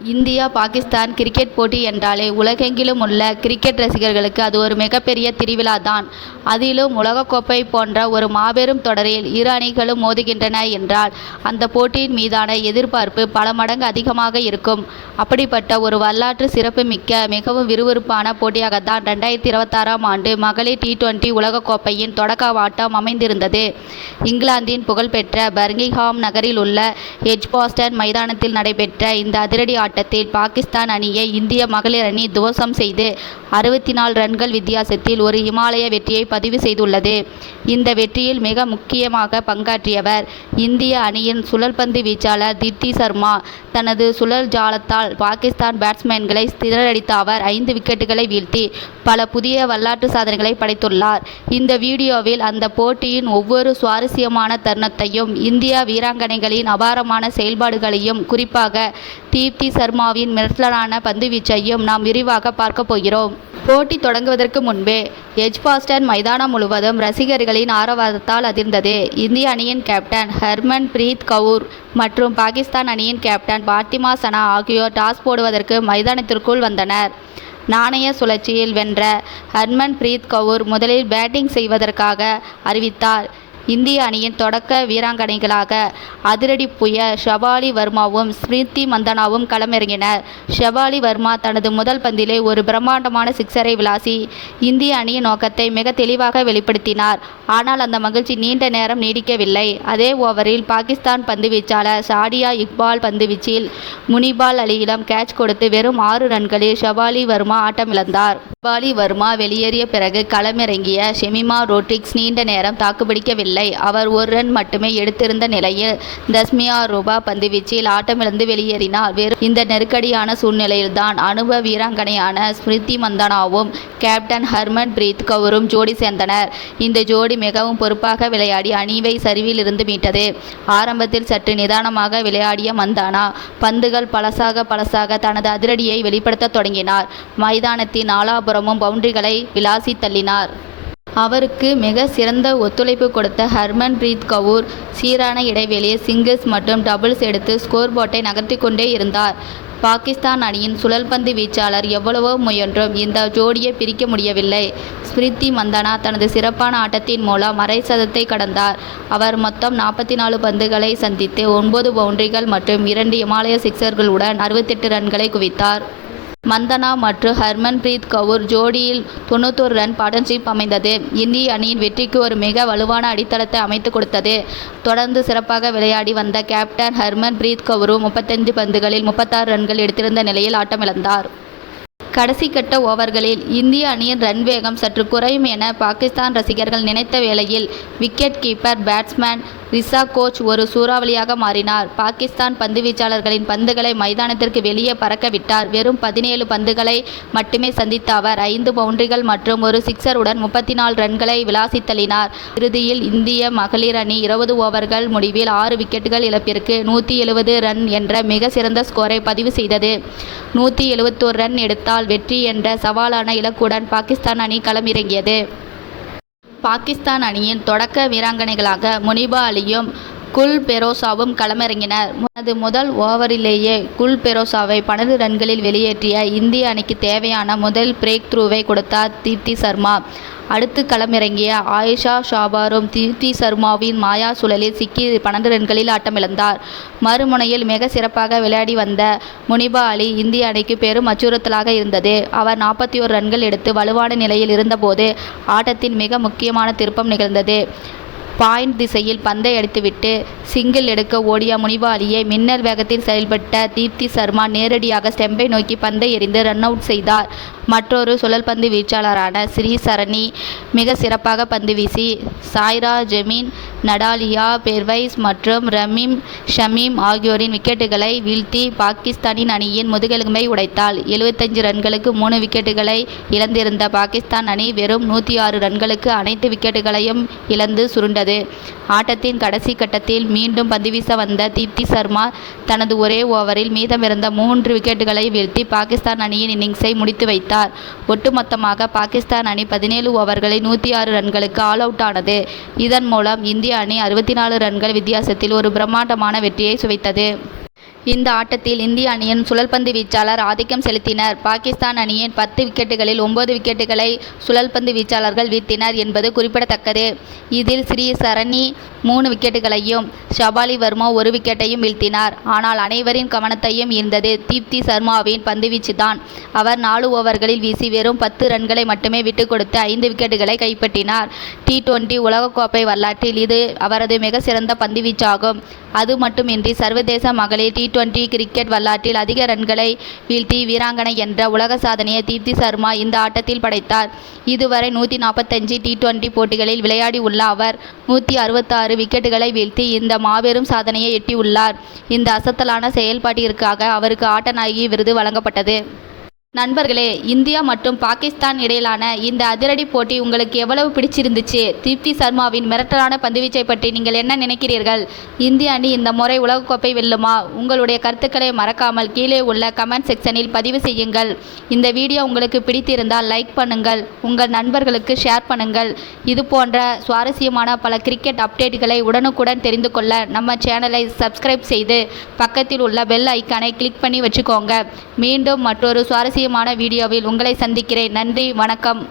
India Pakistan cricket போட்டி என்றாலே உலகெங்கிலும் உள்ள கிரிக்கெட் ரசிகர்களுக்கு அது ஒரு மிகப்பெரிய திருவிழா தான். அதிலும் உலகக்கோப்பை போன்ற ஒரு மாபெரும் தொடரில் இரு அணிகளும் மோதுகின்றன என்றால் அந்த போட்டியின் மீதான எதிர்பார்ப்பு பல மடங்கு அதிகமாக இருக்கும். அப்படிப்பட்ட ஒரு வரலாற்று சிறப்புமிக்க மிகவும் விறுவிறுப்பான போட்டியாகத்தான் 2026ஆம் ஆண்டு மகளிர் T20 உலகக்கோப்பையின் தொடக்க ஆட்டம் அமைந்திருந்தது. இங்கிலாந்தின் புகழ்பெற்ற பர்மிங்ஹாம் நகரில் உள்ள எட்ஜ்பாஸ்டன் மைதானத்தில் நடைபெற்ற இந்த அதிரடி ஆட்டத்தில் பாகிஸ்தான் அணியை இந்திய மகளிர் அணி துவம்சம் செய்து 64 ரன்கள் வித்தியாசத்தில் ஒரு இமாலய வெற்றியை பதிவு செய்துள்ளது. இந்த வெற்றியில் மிக முக்கியமாக பங்காற்றியவர் இந்திய அணியின் சுழல்பந்து வீச்சாளர் தீப்தி சர்மா. தனது சுழல் ஜாலத்தால் பாகிஸ்தான் பேட்ஸ்மேன்களை திணறடித்த அவர் 5 விக்கெட்டுகளை வீழ்த்தி பல புதிய வரலாற்று சாதனைகளை படைத்துள்ளார். இந்த வீடியோவில் அந்த போட்டியின் ஒவ்வொரு சுவாரஸ்யமான தருணத்தையும், இந்திய வீராங்கனைகளின் அபாரமான செயல்பாடுகளையும், குறிப்பாக தீப்தி சர்மாவின் மிரட்டலான பந்துவீச்சையும் நாம் விரிவாக பார்க்க போகிறோம். போட்டி தொடங்குவதற்கு முன்பே எட்ஜ்பாஸ்டன் மைதானம் முழுவதும் ரசிகர்களின் ஆரவாரத்தால் அதிர்ந்தது. இந்திய அணியின் கேப்டன் ஹர்மன் பிரீத் கவுர் மற்றும் பாகிஸ்தான் அணியின் கேப்டன் பாத்திமா சனா ஆகியோர் டாஸ் போடுவதற்கு மைதானத்திற்குள் வந்தனர். நாணய சுழற்சியில் வென்ற ஹர்மன் பிரீத் கவுர் முதலில் பேட்டிங் செய்வதற்காக அறிவித்தார். இந்திய அணியின் தொடக்க வீராங்கனைகளாக அதிரடி புய ஷபாலி வர்மாவும் ஸ்மிருதி மந்தனாவும் களமிறங்கினர். ஷபாலி வர்மா தனது முதல் பந்திலே ஒரு பிரம்மாண்டமான சிக்ஸரை விளாசி இந்திய அணியின் நோக்கத்தை மிக தெளிவாக வெளிப்படுத்தினார். ஆனால் அந்த மகிழ்ச்சி நீண்ட நேரம் நீடிக்கவில்லை. அதே ஓவரில் பாகிஸ்தான் பந்து வீச்சாளர் சாடியா இக்பால் பந்துவீச்சில் முனிபால் அலியிடம் கேட்ச் கொடுத்து வெறும் 6 ரன்களில் ஷபாலி வர்மா ஆட்டமிழந்தார். ஷபாலி வர்மா வெளியேறிய பிறகு களமிறங்கிய ஷெமிமா ரோட்ரிக்ஸ் நீண்ட நேரம் தாக்குப்பிடிக்கவில்லை. அவர் 1 ரன் மட்டுமே எடுத்திருந்த நிலையில் தஸ்மியா ரூபா பந்துவீச்சில் ஆட்டமிழந்து வெளியேறினார். இந்த நெருக்கடியான சூழ்நிலையில்தான் அனுபவ வீராங்கனையான ஸ்மிருதி மந்தனாவும் கேப்டன் ஹர்மன் பிரீத் கவுரும் ஜோடி சேர்ந்தனர். இந்த ஜோடி மிகவும் பொறுப்பாக விளையாடி அணியை சரிவில் இருந்து மீட்டது. ஆரம்பத்தில் சற்று நிதானமாக விளையாடிய மந்தானா பந்துகள் பழசாக தனது அதிரடியை வெளிப்படுத்த தொடங்கினார். மைதானத்தின் நாலாபுறமும் பவுண்டரிகளை விளாசி தள்ளினார். அவருக்கு மிக சிறந்த ஒத்துழைப்பு கொடுத்த ஹர்மன் பிரீத் கவுர் சீரான இடைவெளியில் சிங்கிள்ஸ் மற்றும் டபுள்ஸ் எடுத்து ஸ்கோர் போர்டை நகர்த்தி கொண்டே இருந்தார். பாகிஸ்தான் அணியின் சுழல்பந்து வீச்சாளர் எவ்வளவோ முயன்றும் இந்த ஜோடியை பிரிக்க முடியவில்லை. ஸ்மிருதி மந்தனா தனது சிறப்பான ஆட்டத்தின் மூலம் அரை சதத்தை கடந்தார். அவர் மொத்தம் 44 பந்துகளை சந்தித்து 9 பவுண்டரிகள் மற்றும் 2 இமாலய சிக்சர்களுடன் 68 ரன்களை குவித்தார். மந்தனா மற்றும் ஹர்மன் பிரீத் கவுர் ஜோடியில் 91 ரன் பார்ட்னர்ஷிப் அமைந்தது. இந்திய அணியின் வெற்றிக்கு ஒரு மிக வலுவான அடித்தளத்தை அமைத்து கொடுத்தது. தொடர்ந்து சிறப்பாக விளையாடி வந்த கேப்டன் ஹர்மன் பிரீத் கவுரும் 35 பந்துகளில் 36 ரன்கள் எடுத்திருந்த நிலையில் ஆட்டமிழந்தார். கடைசி கட்ட ஓவர்களில் இந்திய அணியின் ரன் வேகம் சற்று குறையும் என பாகிஸ்தான் ரசிகர்கள் நினைத்த வேளையில் விக்கெட் கீப்பர் பேட்ஸ்மேன் ரிஷாக் கோச் ஒரு சூறாவளியாக மாறினார். பாகிஸ்தான் பந்து வீச்சாளர்களின் பந்துகளை மைதானத்திற்கு வெளியே பறக்க விட்டார். வெறும் 17 பந்துகளை மட்டுமே சந்தித்த அவர் 5 பவுண்டரிகள் மற்றும் ஒரு சிக்ஸருடன் 34 ரன்களை விளாசி தள்ளினார். இறுதியில் இந்திய மகளிர் அணி 20 ஓவர்கள் முடிவில் 6 விக்கெட்டுகள் இழப்பிற்கு 170 ரன் என்ற மிக சிறந்த ஸ்கோரை பதிவு செய்தது. 171 ரன் எடுத்தால் வெற்றி என்ற சவாலான இலக்குடன் பாகிஸ்தான் அணி களமிறங்கியது. பாகிஸ்தான் அணியின் தொடக்க வீராங்கனைகளாக முனிபா அலியும் குல் பெரோசாவும் களமிறங்கினர். தனது முதல் ஓவரிலேயே குல் பெரோசாவை 12 ரன்களில் வெளியேற்றிய இந்திய அணிக்கு தேவையான முதல் பிரேக் த்ரூவை கொடுத்தார் தீப்தி சர்மா. அடுத்து களமிறங்கிய ஆயிஷா ஷாபாரும் தீப்தி சர்மாவின் மாயா சுழலில் சிக்கி 12 ரன்களில் ஆட்டமிழந்தார். மறுமுனையில் மிக சிறப்பாக விளையாடி வந்த முனிபா அலி இந்திய அணிக்கு பெரும் அச்சுறுத்தலாக இருந்தது. அவர் 41 ரன்கள் எடுத்து வலுவான நிலையில் இருந்தபோது ஆட்டத்தின் மிக முக்கியமான திருப்பம் நிகழ்ந்தது. பாயிண்ட் திசையில் பந்தை அடித்துவிட்டு சிங்கிள் எடுக்க ஓடிய முனிபா அலியை மின்னல் வேகத்தில் செயல்பட்ட தீப்தி சர்மா நேரடியாக ஸ்டெம்பை நோக்கி பந்தை எறிந்து ரன் அவுட் செய்தார். மற்றொரு சுழல்பந்து வீச்சாளரான ஸ்ரீ சரணி மிக சிறப்பாக பந்து வீசி சாய்ரா ஜெமீன், நடாலியா பெர்வைஸ் மற்றும் ரமீம் ஷமீம் ஆகியோரின் விக்கெட்டுகளை வீழ்த்தி பாகிஸ்தானின் அணியின் முதுகெலும்பை உடைத்தாள். 75 ரன்களுக்கு 3 விக்கெட்டுகளை இழந்திருந்த பாகிஸ்தான் அணி வெறும் 106 ரன்களுக்கு அனைத்து விக்கெட்டுகளையும் இழந்து சுருண்டது. ஆட்டத்தின் கடைசி கட்டத்தில் மீண்டும் பந்துவீச வந்த தீப்தி சர்மா தனது ஒரே ஓவரில் மீதமிருந்த 3 விக்கெட்டுகளை வீழ்த்தி பாகிஸ்தான் அணியின் இன்னிங்ஸை முடித்து வைத்தார். ஒட்டுமொத்தமாக பாகிஸ்தான் அணி 17 ஓவர்களில் 106 ரன்களுக்கு ஆல் அவுட் ஆனது. இதன் மூலம் இந்திய அணி 64 ரன்கள் வித்தியாசத்தில் ஒரு பிரம்மாண்டமான வெற்றியை சுவைத்தது. இந்த ஆட்டத்தில் இந்திய அணியின் சுழல்பந்து வீச்சாளர் ஆதிக்கம் செலுத்தினர். பாகிஸ்தான் அணியின் 10 விக்கெட்டுகளில் 9 விக்கெட்டுகளை சுழல்பந்து வீச்சாளர்கள் வீழ்த்தினர் என்பது குறிப்பிடத்தக்கது. இதில் ஸ்ரீ சரணி 3 விக்கெட்டுகளையும் ஷபாலி வர்மா 1 விக்கெட்டையும் வீழ்த்தினார். ஆனால் அனைவரின் கவனத்தையும் ஈர்த்தது தீப்தி சர்மாவின் பந்துவீச்சுதான். அவர் 4 ஓவர்களில் வீசி வெறும் 10 ரன்களை மட்டுமே விட்டுக் கொடுத்து 5 விக்கெட்டுகளை கைப்பற்றினார். T20 உலகக்கோப்பை வரலாற்றில் இது அவரது மிக சிறந்த பந்துவீச்சாகும். அது மட்டுமின்றி சர்வதேச மகளிர் T20 கிரிக்கெட் வரலாற்றில் அதிக ரன்களை வீழ்த்தி வீராங்கனை என்ற உலக சாதனையை தீப்தி சர்மா இந்த ஆட்டத்தில் படைத்தார். இதுவரை 145 T20 போட்டிகளில் விளையாடி உள்ள அவர் 166 விக்கெட்டுகளை வீழ்த்தி இந்த மாபெரும் சாதனையை எட்டியுள்ளார். இந்த அசத்தலான செயல்பாட்டிற்காக அவருக்கு ஆட்ட நாயகி விருது வழங்கப்பட்டது. நண்பர்களே, இந்தியா மற்றும் பாகிஸ்தான் இடையிலான இந்த அதிரடி போட்டி உங்களுக்கு எவ்வளவு பிடிச்சிருந்துச்சு? தீப்தி சர்மாவின் மிரட்டலான பந்துவீச்சை பற்றி நீங்கள் என்ன நினைக்கிறீர்கள்? இந்திய அணி இந்த முறை உலகக்கோப்பை வெல்லுமா? உங்களுடைய கருத்துக்களை மறக்காமல் கீழே உள்ள கமெண்ட் செக்ஷனில் பதிவு செய்யுங்கள். இந்த வீடியோ உங்களுக்கு பிடித்திருந்தால் லைக் பண்ணுங்கள், உங்கள் நண்பர்களுக்கு ஷேர் பண்ணுங்கள். இது போன்ற சுவாரஸ்யமான பல கிரிக்கெட் அப்டேட்டுகளை உடனுக்குடன் தெரிந்து கொள்ள நம்ம சேனலை சப்ஸ்கிரைப் செய்து பக்கத்தில் உள்ள பெல் ஐக்கானை கிளிக் பண்ணி வச்சுக்கோங்க. மீண்டும் மற்றொரு சுவாரஸ்யமான வீடியோவில் உங்களை சந்திக்கிறேன். நன்றி, வணக்கம்.